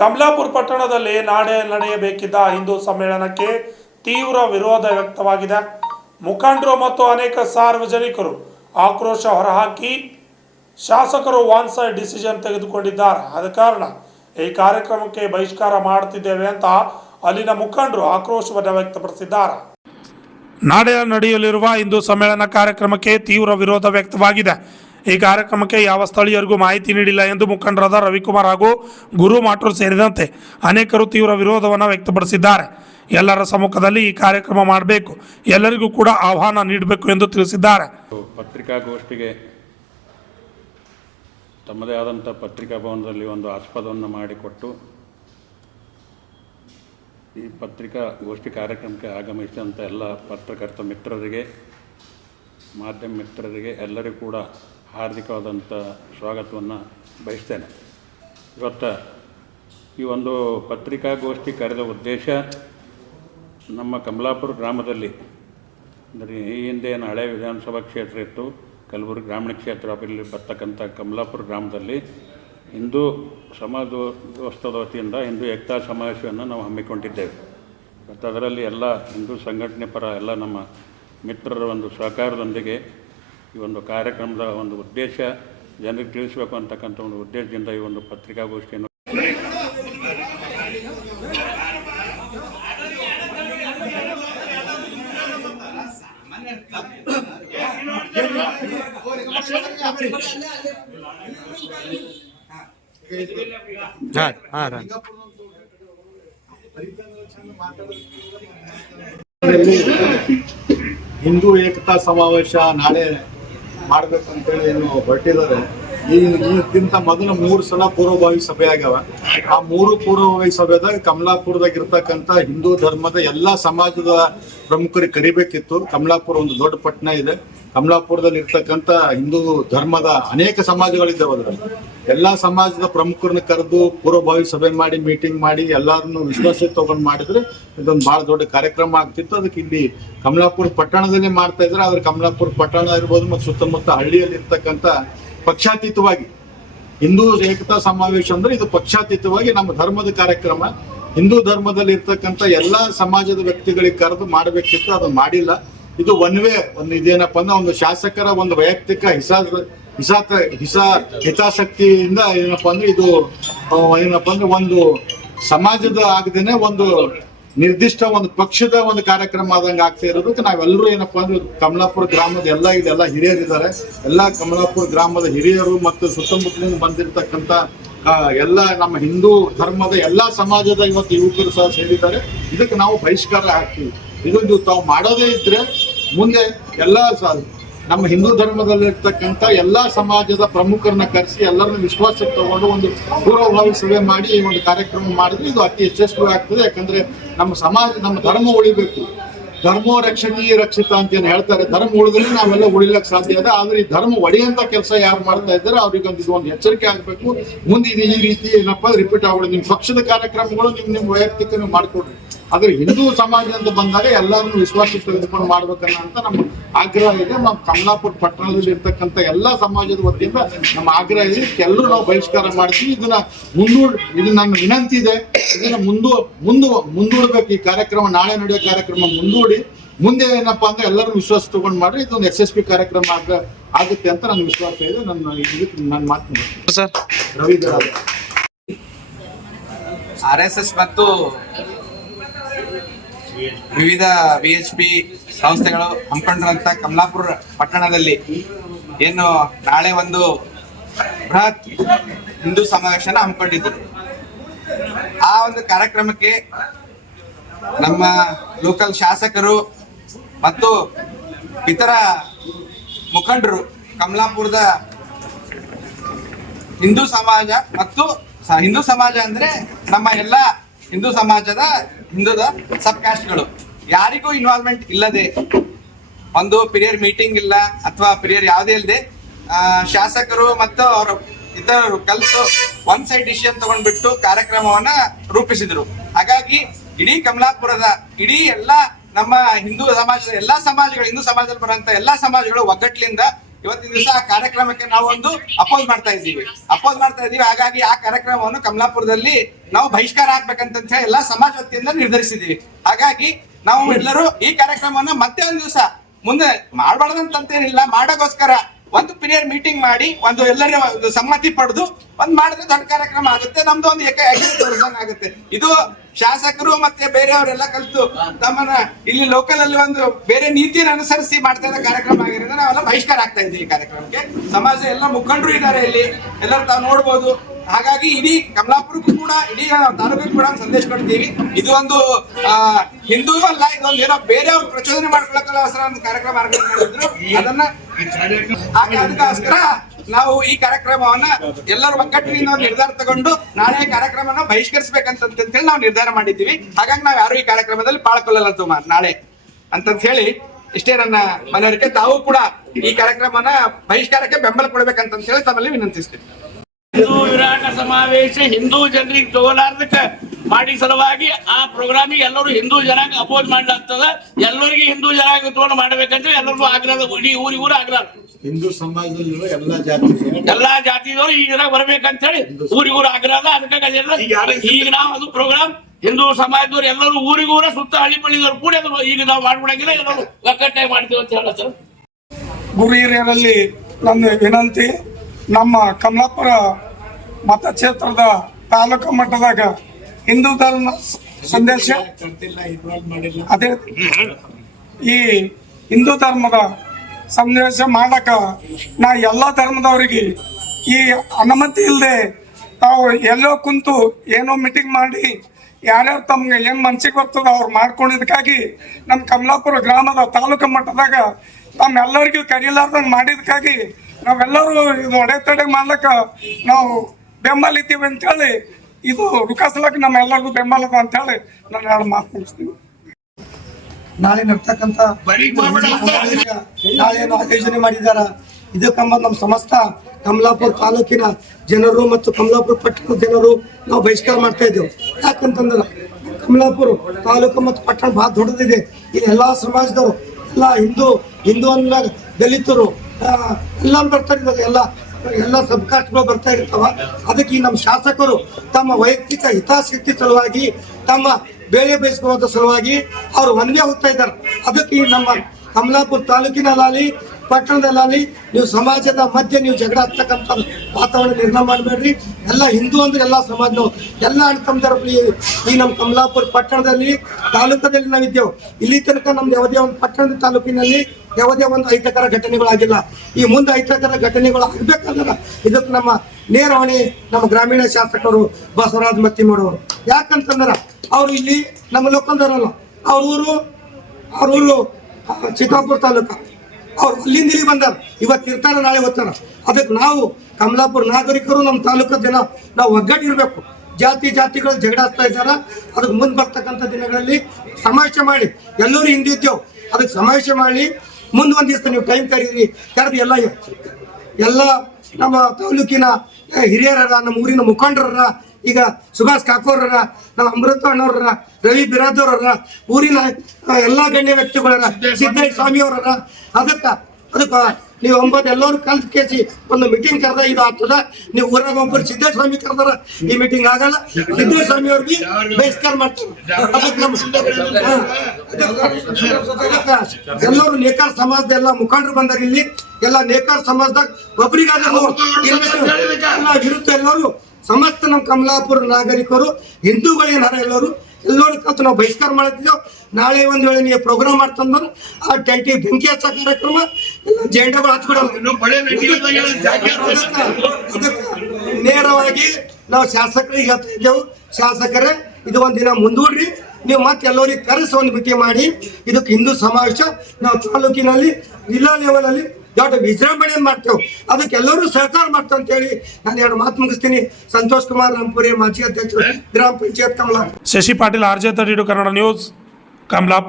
ಕಮಲಾಪುರ ಪಟ್ಟಣದಲ್ಲಿ ನಾಳೆ ನಡೆಯಬೇಕಿದ್ದ ಹಿಂದೂ ಸಮ್ಮೇಳನಕ್ಕೆ ತೀವ್ರ ವಿರೋಧ ವ್ಯಕ್ತವಾಗಿದೆ. ಮುಖಂಡರು ಮತ್ತು ಅನೇಕ ಸಾರ್ವಜನಿಕರು ಆಕ್ರೋಶ ಹೊರಹಾಕಿ ಶಾಸಕರು ಒನ್ ಸೈಡ್ ಡಿಸಿಷನ್ ತೆಗೆದುಕೊಂಡಿದ್ದಾರೆ. ಆದ ಕಾರಣ ಈ ಕಾರ್ಯಕ್ರಮಕ್ಕೆ ಬಹಿಷ್ಕಾರ ಮಾಡುತ್ತಿದ್ದೇವೆ ಅಂತ ಅಲ್ಲಿನ ಮುಖಂಡರು ಆಕ್ರೋಶವನ್ನು ವ್ಯಕ್ತಪಡಿಸಿದ್ದಾರೆ. ನಾಳೆ ನಡೆಯಲಿರುವ ಹಿಂದೂ ಸಮ್ಮೇಳನ ಕಾರ್ಯಕ್ರಮಕ್ಕೆ ತೀವ್ರ ವಿರೋಧ ವ್ಯಕ್ತವಾಗಿದೆ. ಈ ಕಾರ್ಯಕ್ರಮಕ್ಕೆ ಯಾವ ಸ್ಥಳೀಯರಿಗೂ ಮಾಹಿತಿ ನೀಡಿಲ್ಲ ಎಂದು ಮುಖಂಡರಾದ ರವಿಕುಮಾರ್ ಹಾಗೂ ಗುರು ಮಾಟೂರ್ ಸೇರಿದಂತೆ ಅನೇಕರು ತೀವ್ರ ವಿರೋಧವನ್ನು ವ್ಯಕ್ತಪಡಿಸಿದ್ದಾರೆ. ಎಲ್ಲರ ಸಮ್ಮುಖದಲ್ಲಿ ಈ ಕಾರ್ಯಕ್ರಮ ಮಾಡಬೇಕು, ಎಲ್ಲರಿಗೂ ಕೂಡ ಆಹ್ವಾನ ನೀಡಬೇಕು ಎಂದು ತಿಳಿಸಿದ್ದಾರೆ. ಪತ್ರಿಕಾಗೋಷ್ಠಿಗೆ ತಮ್ಮದೇ ಆದಂಥ ಪತ್ರಿಕಾ ಭವನದಲ್ಲಿ ಒಂದು ಆಸ್ಪದವನ್ನು ಮಾಡಿಕೊಟ್ಟು ಈ ಪತ್ರಿಕಾಗೋಷ್ಠಿ ಕಾರ್ಯಕ್ರಮಕ್ಕೆ ಆಗಮಿಸಿದಂಥ ಎಲ್ಲ ಪತ್ರಕರ್ತ ಮಿತ್ರರಿಗೆ, ಮಾಧ್ಯಮ ಮಿತ್ರರಿಗೆ ಎಲ್ಲರಿಗೂ ಕೂಡ ಹಾರ್ದಿಕವಾದಂಥ ಸ್ವಾಗತವನ್ನು ಬಯಸ್ತೇನೆ. ಇವತ್ತು ಈ ಒಂದು ಪತ್ರಿಕಾಗೋಷ್ಠಿ ಕರೆದ ಉದ್ದೇಶ ನಮ್ಮ ಕಮಲಾಪುರ ಗ್ರಾಮದಲ್ಲಿ, ಅಂದರೆ ಈ ಹಿಂದೆ ಏನು ಹಳೆ ವಿಧಾನಸಭಾ ಕ್ಷೇತ್ರ ಇತ್ತು, ಕಲಬುರಗಿ ಗ್ರಾಮೀಣ ಕ್ಷೇತ್ರ ಇಲ್ಲಿ ಬರ್ತಕ್ಕಂಥ ಕಮಲಾಪುರ ಗ್ರಾಮದಲ್ಲಿ ಹಿಂದೂ ಸಮಾಜೋತ್ಸವದ ವತಿಯಿಂದ ಹಿಂದೂ ಏಕತಾ ಸಮಾವೇಶವನ್ನು ನಾವು ಹಮ್ಮಿಕೊಂಡಿದ್ದೇವೆ. ಮತ್ತು ಅದರಲ್ಲಿ ಎಲ್ಲ ಹಿಂದೂ ಸಂಘಟನೆ ಪರ ಎಲ್ಲ ನಮ್ಮ ಮಿತ್ರರ ಒಂದು ಸಹಕಾರದೊಂದಿಗೆ ಈ ಒಂದು ಕಾರ್ಯಕ್ರಮದ ಒಂದು ಉದ್ದೇಶ ಜನರಿಗೆ ತಿಳಿಸಬೇಕು ಅಂತಕ್ಕಂಥ ಒಂದು ಉದ್ದೇಶದಿಂದ ಈ ಒಂದು ಪತ್ರಿಕಾಗೋಷ್ಠಿಯನ್ನು ಹಿಂದೂ ಏಕತಾ ಸಮಾವೇಶ ನಾಳೆ ಮಾಡ್ಬೇಕಂತೇಳಿ ಏನು ಹೊರಟಿದ್ದಾರೆ. ಇದಕ್ಕಿಂತ ಮೊದಲು 3 ಸಲ ಪೂರ್ವಭಾವಿ ಸಭೆ ಆಗ್ಯಾವ. ಆ 3 ಪೂರ್ವಭಾವಿ ಸಭೆದಾಗ ಕಮಲಾಪುರದಾಗ ಇರ್ತಕ್ಕಂಥ ಹಿಂದೂ ಧರ್ಮದ ಎಲ್ಲಾ ಸಮಾಜದ ಪ್ರಮುಖರಿಗೆ ಕರಿಬೇಕಿತ್ತು. ಕಮಲಾಪುರ ಒಂದು ದೊಡ್ಡ ಪಟ್ಟಣ ಇದೆ. ಕಮಲಾಪುರದಲ್ಲಿ ಇರ್ತಕ್ಕಂಥ ಹಿಂದೂ ಧರ್ಮದ ಅನೇಕ ಸಮಾಜಗಳಿದ್ದಾವೆ. ಅದರಲ್ಲಿ ಎಲ್ಲಾ ಸಮಾಜದ ಪ್ರಮುಖರನ್ನ ಕರೆದು ಪೂರ್ವಭಾವಿ ಸಭೆ ಮಾಡಿ, ಮೀಟಿಂಗ್ ಮಾಡಿ, ಎಲ್ಲರನ್ನು ವಿಶ್ವಾಸ ತಗೊಂಡು ಮಾಡಿದ್ರೆ ಇದೊಂದು ಬಹಳ ದೊಡ್ಡ ಕಾರ್ಯಕ್ರಮ ಆಗ್ತಿತ್ತು. ಅದಕ್ಕೆ ಇಲ್ಲಿ ಕಮಲಾಪುರ ಪಟ್ಟಣದಲ್ಲಿ ಮಾಡ್ತಾ ಇದ್ರೆ, ಆದ್ರೆ ಕಮಲಾಪುರ ಪಟ್ಟಣ ಇರ್ಬೋದು ಮತ್ತು ಸುತ್ತಮುತ್ತ ಹಳ್ಳಿಯಲ್ಲಿ ಇರ್ತಕ್ಕಂಥ ಪಕ್ಷಾತೀತವಾಗಿ ಹಿಂದೂ ಏಕತಾ ಸಮಾವೇಶ ಅಂದ್ರೆ ಇದು ಪಕ್ಷಾತೀತವಾಗಿ ನಮ್ಮ ಧರ್ಮದ ಕಾರ್ಯಕ್ರಮ. ಹಿಂದೂ ಧರ್ಮದಲ್ಲಿ ಇರ್ತಕ್ಕಂಥ ಎಲ್ಲಾ ಸಮಾಜದ ವ್ಯಕ್ತಿಗಳಿಗೆ ಕರೆದು ಮಾಡಬೇಕಿತ್ತು, ಅದನ್ನು ಮಾಡಿಲ್ಲ. ಇದು ಒಂದು ಇದೇನಪ್ಪ ಅಂದ್ರೆ ಒಂದು ಶಾಸಕರ ಒಂದು ವೈಯಕ್ತಿಕ ಹಿತಾಸಕ್ತಿಯಿಂದ ಏನಪ್ಪಾ ಅಂದ್ರೆ ಇದು ಏನಪ್ಪಾ ಅಂದ್ರೆ ಒಂದು ಸಮಾಜದ ಆಗದೇನೆ ಒಂದು ನಿರ್ದಿಷ್ಟ ಒಂದು ಪಕ್ಷದ ಒಂದು ಕಾರ್ಯಕ್ರಮ ಆದಂಗೆ ಆಗ್ತಾ ಇರೋದಕ್ಕೆ ನಾವೆಲ್ಲರೂ ಏನಪ್ಪಾ ಅಂದ್ರೆ ಕಮಲಾಪುರ ಗ್ರಾಮದ ಇದೆಲ್ಲ ಹಿರಿಯರಿದ್ದಾರೆ. ಎಲ್ಲ ಕಮಲಾಪುರ ಗ್ರಾಮದ ಹಿರಿಯರು ಮತ್ತು ಸುತ್ತಮುತ್ತಲಿಂದ ಬಂದಿರತಕ್ಕಂತ ಎಲ್ಲ ನಮ್ಮ ಹಿಂದೂ ಧರ್ಮದ ಎಲ್ಲಾ ಸಮಾಜದ ಇವತ್ತು ಯುವಕರು ಸಹ ಸೇರಿದ್ದಾರೆ. ಇದಕ್ಕೆ ನಾವು ಬಹಿಷ್ಕಾರ ಹಾಕ್ತೀವಿ. ಇದೊಂದು ತಾವು ಮಾಡೋದೇ ಇದ್ರೆ ಮುಂದೆ ಎಲ್ಲ ನಮ್ಮ ಹಿಂದೂ ಧರ್ಮದಲ್ಲಿರ್ತಕ್ಕಂಥ ಎಲ್ಲಾ ಸಮಾಜದ ಪ್ರಮುಖರನ್ನ ಕರೆಸಿ ಎಲ್ಲರನ್ನ ವಿಶ್ವಾಸಕ್ಕೆ ತಗೊಂಡು ಒಂದು ಪೂರ್ವಭಾವಿ ಸಭೆ ಮಾಡಿ ಈ ಒಂದು ಕಾರ್ಯಕ್ರಮ ಮಾಡಿದ್ರೆ ಇದು ಅತಿ ಯಶಸ್ವಿ ಆಗ್ತದೆ. ಯಾಕಂದ್ರೆ ನಮ್ಮ ಸಮಾಜ, ನಮ್ಮ ಧರ್ಮ ಉಳಿಬೇಕು. ಧರ್ಮೋ ರಕ್ಷಣೀಯ ರಕ್ಷಿತ ಅಂತ ಏನು ಹೇಳ್ತಾರೆ. ಧರ್ಮ ಉಳಿದ್ರೆ ನಾವೆಲ್ಲ ಉಳಿಲಕ್ಕೆ ಸಾಧ್ಯ ಇದೆ. ಆದ್ರೆ ಈ ಧರ್ಮ ಒಡೆಯಂತ ಕೆಲಸ ಯಾರು ಮಾಡ್ತಾ ಇದ್ದಾರೆ ಅವ್ರಿಗೆ ಒಂದು ಎಚ್ಚರಿಕೆ ಆಗ್ಬೇಕು. ಮುಂದೆ ಈ ರೀತಿ ಏನಪ್ಪಾ ರಿಪೀಟ್ ಆಗ್ಬಿಡುದು. ನಿಮ್ ಪಕ್ಷದ ಕಾರ್ಯಕ್ರಮಗಳು ನಿಮ್ ವೈಯಕ್ತಿಕ ಮಾಡ್ಕೊಡ್ರಿ. ಆದ್ರೆ ಹಿಂದೂ ಸಮಾಜ ಅಂತ ಬಂದಾಗ ಎಲ್ಲರನ್ನು ವಿಶ್ವಾಸಕ್ಕೆ ತೆಗೆದುಕೊಂಡು ಮಾಡ್ಬೇಕನ್ನ ಅಂತ ನಮ್ಮ ಆಗ್ರಹ ಇದೆ. ನಮ್ಮ ಕಮಲಾಪುರ ಪಟ್ಟಣದಲ್ಲಿ ಇರ್ತಕ್ಕಂಥ ಎಲ್ಲಾ ಸಮಾಜದ ವತಿಯಿಂದ ನಮ್ಮ ಆಗ್ರಹ ಇದೆ. ಎಲ್ಲರೂ ನಾವು ಬಹಿಷ್ಕಾರ ಮಾಡ್ತೀವಿ. ಇದು ನನ್ನ ವಿನಂತಿ ಇದೆ. ಇದನ್ನ ಮುಂದೂಡಬೇಕು. ಈ ಕಾರ್ಯಕ್ರಮ ನಾಳೆ ನಡೆಯೋ ಕಾರ್ಯಕ್ರಮ ಮುಂದೂಡಿ ಮುಂದೆ ಏನಪ್ಪಾ ಅಂದ್ರೆ ಎಲ್ಲರೂ ವಿಶ್ವಾಸ ತಗೊಂಡು ಮಾಡ್ರಿ ಇದೊಂದು ಯಶಸ್ವಿ ಕಾರ್ಯಕ್ರಮ ಆಗುತ್ತೆ ಅಂತ ನನ್ನ ವಿಶ್ವಾಸ ಇದೆ. ನನ್ನ ಮಾತು ಸರ್ ರವೀಂದ್ರ RSS ಮತ್ತು ವಿವಿಧ VHP ಸಂಸ್ಥೆಗಳು ಹಮ್ಮಿಕೊಂಡಿರುವಂತ ಕಮಲಾಪುರ ಪಟ್ಟಣದಲ್ಲಿ ಏನು ನಾಳೆ ಒಂದು ಬೃಹತ್ ಹಿಂದೂ ಸಮಾವೇಶನ ಹಮ್ಮಿಕೊಂಡಿದ್ದರು. ಆ ಒಂದು ಕಾರ್ಯಕ್ರಮಕ್ಕೆ ನಮ್ಮ ಲೋಕಲ್ ಶಾಸಕರು ಮತ್ತು ಇತರ ಮುಖಂಡರು, ಕಮಲಾಪುರದ ಹಿಂದೂ ಸಮಾಜ ಮತ್ತು ಹಿಂದೂ ಸಮಾಜ ಅಂದ್ರೆ ನಮ್ಮ ಎಲ್ಲ ಹಿಂದೂ ಸಮಾಜದ ಹಿಂದೂದ ಸಬ್ ಕಾಸ್ಟ್ಗಳು ಯಾರಿಗೂ ಇನ್ವಾಲ್ವ್ಮೆಂಟ್ ಇಲ್ಲದೆ, ಒಂದು ಪಿರಿಯರ್ ಮೀಟಿಂಗ್ ಇಲ್ಲ ಅಥವಾ ಪಿರಿಯರ್ ಯಾವುದೇ ಇಲ್ಲದೆ ಶಾಸಕರು ಮತ್ತು ಅವರು ಇತರರು ಕಲಿತು ಒನ್ ಸೈಡ್ ಡಿಸಿಷನ್ ತಗೊಂಡ್ಬಿಟ್ಟು ಕಾರ್ಯಕ್ರಮವನ್ನ ರೂಪಿಸಿದ್ರು. ಹಾಗಾಗಿ ಇಡೀ ಕಮಲಾಪುರದ ಎಲ್ಲ ನಮ್ಮ ಹಿಂದೂ ಸಮಾಜದ ಎಲ್ಲಾ ಸಮಾಜಗಳು, ಹಿಂದೂ ಸಮಾಜದಲ್ಲಿ ಬರುವಂತ ಎಲ್ಲಾ ಸಮಾಜಗಳು ಒಗ್ಗಟ್ಟಿನಿಂದ ಇವತ್ತಿನ ದಿವಸ ಆ ಕಾರ್ಯಕ್ರಮಕ್ಕೆ ನಾವು ಒಂದು ಅಪೋಸ್ ಮಾಡ್ತಾ ಇದ್ದೀವಿ. ಹಾಗಾಗಿ ಆ ಕಾರ್ಯಕ್ರಮವನ್ನು ಕಮಲಾಪುರದಲ್ಲಿ ನಾವು ಬಹಿಷ್ಕಾರ ಹಾಕ್ಬೇಕಂತ ಹೇಳಿ ಎಲ್ಲಾ ಸಮಾಜ ವತಿಯಿಂದ ನಿರ್ಧರಿಸಿದ್ದೀವಿ. ಹಾಗಾಗಿ ನಾವು ಎಲ್ಲರೂ ಈ ಕಾರ್ಯಕ್ರಮವನ್ನು ಮತ್ತೆ ಒಂದು ದಿವಸ ಮುಂದೆ ಮಾಡಬಾರ್ದಂತೇನಿಲ್ಲ, ಮಾಡೋಗೋಸ್ಕರ ಒಂದು ಪಿರಿಯಡ್ ಮೀಟಿಂಗ್ ಮಾಡಿ ಒಂದು ಎಲ್ಲರ ಒಂದು ಸಮ್ಮತಿ ಪಡೆದು ಒಂದು ಮಾಡಿದ್ರೆ ದೊಡ್ಡ ಕಾರ್ಯಕ್ರಮ ಆಗುತ್ತೆ. ನಮ್ದು ಒಂದು ಆಗುತ್ತೆ. ಇದು ಶಾಸಕರು ಮತ್ತೆ ಬೇರೆಯವರೆಲ್ಲ ಕಲಿತು ತಮ್ಮನ್ನ ಇಲ್ಲಿ ಲೋಕಲ್ ಅಲ್ಲಿ ಒಂದು ಬೇರೆ ನೀತಿಯನ್ನು ಅನುಸರಿಸಿ ಮಾಡ್ತಾ ಇದ್ದ ಕಾರ್ಯಕ್ರಮ ಆಗಿರೋದ್ರಿಂದ ನಾವೆಲ್ಲ ಬಹಿಷ್ಕಾರ ಆಗ್ತಾ ಇದ್ದೀವಿ. ಈ ಕಾರ್ಯಕ್ರಮಕ್ಕೆ ಸಮಾಜ ಎಲ್ಲ ಮುಖಂಡರು ಇದ್ದಾರೆ, ಇಲ್ಲಿ ಎಲ್ಲರೂ ತಾವು ನೋಡ್ಬೋದು. ಹಾಗಾಗಿ ಇಡೀ ಕಮಲಾಪುರಕ್ಕೂ ಕೂಡ ಇಡೀ ತಾಲೂಕಿಗೂ ಕೂಡ ಒಂದು ಸಂದೇಶ ಕೊಡ್ತೀವಿ. ಇದು ಒಂದು ಹಿಂದೂ ಅಲ್ಲ, ಇದೊಂದು ಏನೋ ಬೇರೆಯವ್ರು ಪ್ರಚೋದನೆ ಮಾಡ್ಕೊಳ್ಳೋಕ್ಕೋಸ್ಕರ ಒಂದು ಕಾರ್ಯಕ್ರಮ ಮಾಡಿದ್ರು. ಅದನ್ನ ಅದಕ್ಕೋಸ್ಕರ ನಾವು ಈ ಕಾರ್ಯಕ್ರಮವನ್ನ ಎಲ್ಲರ ಒಗ್ಗಟ್ಟಿನಿಂದ ಒಂದು ನಿರ್ಧಾರ ತಗೊಂಡು ನಾಳೆ ಕಾರ್ಯಕ್ರಮನ ಬಹಿಷ್ಕರಿಸಬೇಕಂತ ಹೇಳಿ ನಾವು ನಿರ್ಧಾರ ಮಾಡಿದ್ದೀವಿ. ಹಾಗಾಗಿ ನಾವು ಯಾರು ಈ ಕಾರ್ಯಕ್ರಮದಲ್ಲಿ ಪಾಲ್ಗೊಳ್ಳಲ್ಲ ನಾಳೆ ಅಂತ ಹೇಳಿ ಇಷ್ಟೇ ನನ್ನ ಮನವರಿಕೆ. ತಾವು ಕೂಡ ಈ ಕಾರ್ಯಕ್ರಮನ ಬಹಿಷ್ಕಾರಕ್ಕೆ ಬೆಂಬಲ ಕೊಡಬೇಕಂತ ಹೇಳಿ ತಮ್ಮಲ್ಲಿ ವಿನಂತಿಸ್ತೀವಿ. ಹಿಂದೂ ವಿರಾಟ ಸಮಾವೇಶ ಹಿಂದೂ ಜನರಿಗೆ ತಗೋಲಾರ್ದಕ್ಕೆ ಮಾಡಿ ಸಲುವಾಗಿ ಆ ಪ್ರೋಗ್ರಾಮಿಗೆ ಎಲ್ಲರೂ ಹಿಂದೂ ಜನಾಂಗ ಅಪೋಸ್ ಮಾಡ್ಲಾಗ್ತದ. ಎಲ್ಲರಿಗೆ ಹಿಂದೂ ಜನಾಂಗ ತಗೊಂಡು ಮಾಡ್ಬೇಕಂತ ಎಲ್ಲರಿಗೂ ಆಗ್ರಹ, ಇಡೀ ಊರಿಗೂ ಆಗ್ರಹ. ಹಿಂದೂ ಸಮಾಜದಲ್ಲಿರುವ ಎಲ್ಲಾ ಜಾತಿದವರು ಈ ಜನ ಬರ್ಬೇಕಂತ ಹೇಳಿ ಊರಿಗೂ ಆಗ್ರಹ. ಅದಕ್ಕೆ ಈಗ ನಾವು ಅದು ಪ್ರೋಗ್ರಾಮ್ ಹಿಂದೂ ಸಮಾಜದವ್ರು ಎಲ್ಲರೂ ಊರಿಗೂರ ಸುತ್ತ ಹಳ್ಳಿ ಪಳ್ಳಿದವ್ರು ಕೂಡ ಈಗ ನಾವು ಮಾಡ್ಬಿಡಂಗಿಲ್ಲ, ಎಲ್ಲರೂ ಒಕ್ಕಟ್ಟಾಗಿ ಮಾಡ್ತೀವಿ ಅಂತ ಹೇಳ. ಗುರು ಹಿರಿಯರಲ್ಲಿ ನನ್ನ ವಿನಂತಿ, ನಮ್ಮ ಕಮಲಾಪುರ ಮತಕ್ಷೇತ್ರದ ತಾಲೂಕು ಮಟ್ಟದಾಗ ಹಿಂದೂ ಧರ್ಮ ಸಂದೇಶ ಅದೇ ಈ ಹಿಂದೂ ಧರ್ಮದ ಸಂದೇಶ ಮಾಡಕ ನಾ ಎಲ್ಲ ಧರ್ಮದವರಿಗೆ ಈ ಅನುಮತಿ ಇಲ್ಲದೆ ತಾವು ಎಲ್ಲೋ ಕುಂತು ಏನೋ ಮೀಟಿಂಗ್ ಮಾಡಿ ಯಾರ್ಯಾರು ತಮ್ಗೆ ಏನು ಮನ್ಸಿಗೆ ಬರ್ತದ ಅವ್ರು ಮಾಡ್ಕೊಂಡಿದ್ದಕ್ಕಾಗಿ ನಮ್ಮ ಕಮಲಾಪುರ ಗ್ರಾಮದ ತಾಲೂಕು ಮಟ್ಟದಾಗ ತಮ್ಮೆಲ್ಲರಿಗೂ ಕರೀಲಾರ್ದಂಗೆ ಮಾಡಿದಕ್ಕಾಗಿ ನಾವೆಲ್ಲರೂ ಇದು ಅಡೆತಡೆ ಮಾಡ್ಲಿಕ್ಕೆ ನಾವು ಬೆಂಬಲ ಇದ್ದೀವಿ ಅಂತೇಳಿ, ಇದು ರುಖಾಸ್ಲಕ್ಕೆ ನಮ್ಮೆಲ್ಲರಿಗೂ ಬೆಂಬಲ ಅದ ಅಂತೇಳಿ ನಾನು ಎರಡು ಮಾತು ಮುಗಿಸ್ತೀವಿ. ನಾಳೆ ನಡ್ತಕ್ಕಂಥ ನಾಳೆ ಏನು ಆಯೋಜನೆ ಮಾಡಿದಾರ ಇದಕ್ಕಂಬ ನಮ್ಮ ಸಮಸ್ತ ಕಮಲಾಪುರ ತಾಲೂಕಿನ ಜನರು ಮತ್ತು ಕಮಲಾಪುರ ಪಟ್ಟಣದ ಜನರು ನಾವು ಬಹಿಷ್ಕಾರ ಮಾಡ್ತಾ ಇದ್ದೇವೆ. ಯಾಕಂತಂದ್ರೆ ಕಮಲಾಪುರ ತಾಲೂಕು ಮತ್ತು ಪಟ್ಟಣ ಭಾಳ ದೊಡ್ಡದಿದೆ. ಇಲ್ಲಿ ಎಲ್ಲ ಸಮಾಜದವರು, ಎಲ್ಲ ಹಿಂದೂ ಅಂದಾಗ ದಲಿತರು ಎಲ್ಲ ಬರ್ತಾ ಇದ್ದಾರೆ, ಎಲ್ಲ ಸಬ್ಕಾಸ್ಟ್ಗಳು ಬರ್ತಾ ಇರ್ತಾವ. ಅದಕ್ಕೆ ಈ ನಮ್ಮ ಶಾಸಕರು ತಮ್ಮ ವೈಯಕ್ತಿಕ ಹಿತಾಸಕ್ತಿ ಸಲುವಾಗಿ, ತಮ್ಮ ಬೇಳೆ ಬೇಯಿಸ್ಕೊಳ್ಳೋ ಸಲುವಾಗಿ ಅವರು ಒಂದೇ ಹೋಗ್ತಾ ಇದ್ದಾರೆ. ಅದಕ್ಕೆ ಈ ನಮ್ಮ ಕಮಲಾಪುರ ತಾಲೂಕಿನಲ್ಲಾಗಲಿ ಪಟ್ಟಣದಲ್ಲಾಗಲಿ ನೀವು ಸಮಾಜದ ಮಧ್ಯೆ ನೀವು ಜಗಳ ಹತ್ತಕ್ಕಂಥ ವಾತಾವರಣ ನಿರ್ಮಾಣ ಮಾಡಬೇಡ್ರಿ. ಎಲ್ಲ ಹಿಂದೂ ಅಂದ್ರೆ ಎಲ್ಲ ಸಮಾಜದವರು, ಎಲ್ಲ ಅಣ್ತಮ್ಮದರಲ್ಲಿ ಈ ನಮ್ಮ ಕಮಲಾಪುರ ಪಟ್ಟಣದಲ್ಲಿ ತಾಲೂಕದಲ್ಲಿ ನಾವಿದ್ದೇವೆ. ಇಲ್ಲಿ ತನಕ ನಮ್ದು ಯಾವುದೇ ಒಂದು ಪಟ್ಟಣದ ತಾಲೂಕಿನಲ್ಲಿ ಯಾವುದೇ ಒಂದು ಅಹಿತಕರ ಘಟನೆಗಳಾಗಿಲ್ಲ. ಈ ಮುಂದೆ ಅಹಿತಕರ ಘಟನೆಗಳು ಆಗಬೇಕಾದ್ರೆ ಇದಕ್ಕೆ ನಮ್ಮ ನೇರ ಹೊಣೆ ನಮ್ಮ ಗ್ರಾಮೀಣ ಶಾಸಕರು ಬಸವರಾಜ ಮತ್ತಿಮೂಡವರು. ಯಾಕಂತಂದ್ರೆ ಅವರು ಇಲ್ಲಿ ನಮ್ಮ ಲೋಕಲ್ದವರಲ್ಲ, ಅವ್ರ ಊರು ಚಿತ್ತಾಪುರ ತಾಲೂಕು, ಅವ್ರು ಅಲ್ಲಿಂದ ಇಲ್ಲಿ ಬಂದಾರ, ಇವತ್ತು ಇರ್ತಾರ ನಾಳೆ ಹೋಗ್ತಾರ. ಅದಕ್ಕೆ ನಾವು ಕಮಲಾಪುರ ನಾಗರಿಕರು ನಮ್ಮ ತಾಲೂಕದ ಜನ ನಾವು ಒಗ್ಗಟ್ಟಿರ್ಬೇಕು. ಜಾತಿಗಳು ಜಗಳ ಆಗ್ತಾ ಇದ್ದಾರ, ಅದಕ್ಕೆ ಮುಂದೆ ಬರ್ತಕ್ಕಂಥ ದಿನಗಳಲ್ಲಿ ಸಮಾವೇಶ ಮಾಡಿ ಎಲ್ಲರೂ ಹಿಂದಿದ್ದೇವೆ, ಅದಕ್ಕೆ ಸಮಾವೇಶ ಮಾಡಿ ಮುಂದೆ ಒಂದು ದಿವಸ ನೀವು ಟೈಮ್ ಕರೆದು ಎಲ್ಲ ನಮ್ಮ ತಾಲೂಕಿನ ಹಿರಿಯರ, ನಮ್ಮ ಊರಿನ ಮುಖಂಡರ, ಈಗ ಸುಭಾಷ್ ಕಾಕೋರರ, ನಮ್ಮ ಅಮೃತ ಅಣ್ಣವ್ರ, ರವಿ ಬಿರಾದವ್ರ, ಊರಿನ ಎಲ್ಲ ಗಣ್ಯ ವ್ಯಕ್ತಿಗಳರ, ಸಿದ್ದಯ್ಯ ಸ್ವಾಮಿಯವರ, ಅದಕ್ಕೆ ನೀವು ಎಲ್ಲರೂ ಕಲ್ತು ಕೇಸಿ ಒಂದು ಮೀಟಿಂಗ್ ಕರೆದ ಇದು ಆಗ್ತದ. ನೀವು ಊರಾಗ ಒಬ್ಬರು ಸಿದ್ದಯ್ಯ ಸ್ವಾಮಿ ಕರೆದಾರ, ಈ ಮೀಟಿಂಗ್ ಆಗಲ್ಲ. ಸಿದ್ದಯ್ಯ ಸ್ವಾಮಿ ಅವ್ರಿಗೆ ಬಹಿಷ್ಕಾರ ಮಾಡ್ತಾರೆ. ಎಲ್ಲರೂ ನೇಕಾರ ಸಮಾಜದ ಎಲ್ಲ ಮುಖಂಡರು ಬಂದಾರ. ಇಲ್ಲಿ ಎಲ್ಲ ನೇಕಾರ ಸಮಾಜದಾಗ ಒಬ್ಬರಿಗಾದ್ರೂ ವಿರುದ್ಧ ಎಲ್ಲರೂ ಸಮಸ್ತ ನಮ್ಮ ಕಮಲಾಪುರ ನಾಗರಿಕರು ಹಿಂದೂಗಳೇನಾರ ಎಲ್ಲರೂ ಕಲ್ತು ನಾವು ಬಹಿಷ್ಕಾರ ಮಾಡ್ತಿದ್ದೇವೆ. ನಾಳೆ ಒಂದು ವೇಳೆ ನೀವು ಪ್ರೋಗ್ರಾಮ್ ಮಾಡ್ತಂದ್ರೆ ಆ ಟೆಂಟಿಗೆ ಬೆಂಕಿ ಹಚ್ಚೋ ಕಾರ್ಯಕ್ರಮ ಎಲ್ಲ ಜೆಂಡಗಳು ಹಚ್ಬಿಡೋದು. ನೇರವಾಗಿ ನಾವು ಶಾಸಕರಿಗೆ ಹೇಳ್ತಾ ಇದ್ದೇವೆ, ಶಾಸಕರೇ ಇದು ಒಂದು ದಿನ ಮುಂದೂಡ್ರಿ, ನೀವು ಮತ್ತೆ ಎಲ್ಲರಿಗೆ ಕರೆಸಿ ಒಂದು ಭೇಟಿ ಮಾಡಿ ಇದಕ್ಕೆ ಹಿಂದೂ ಸಮಾವೇಶ ನಾವು ತಾಲೂಕಿನಲ್ಲಿ ಜಿಲ್ಲಾ ಲೆವೆಲಲ್ಲಿ ದೊಡ್ಡ ವಿಜೃಂಭಣೆ ಮಾಡ್ತೇವೆ. ಅದಕ್ಕೆ ಎಲ್ಲರೂ ಸಹಕಾರ ಮಾಡ್ತೇವೆ ಅಂತೇಳಿ ನಾನು ಎರಡು ಮಾತು ಮುಗಿಸ್ತೀನಿ. ಸಂತೋಷ್ ಕುಮಾರ್ ರಾಂಪುರಿ, ಮಾಜಿ ಅಧ್ಯಕ್ಷರು, ಗ್ರಾಮ ಪಂಚಾಯತ್ ಕಮಲಾಪುರ. Shashi Patil, RJ32 Kannada news, Kamalapura.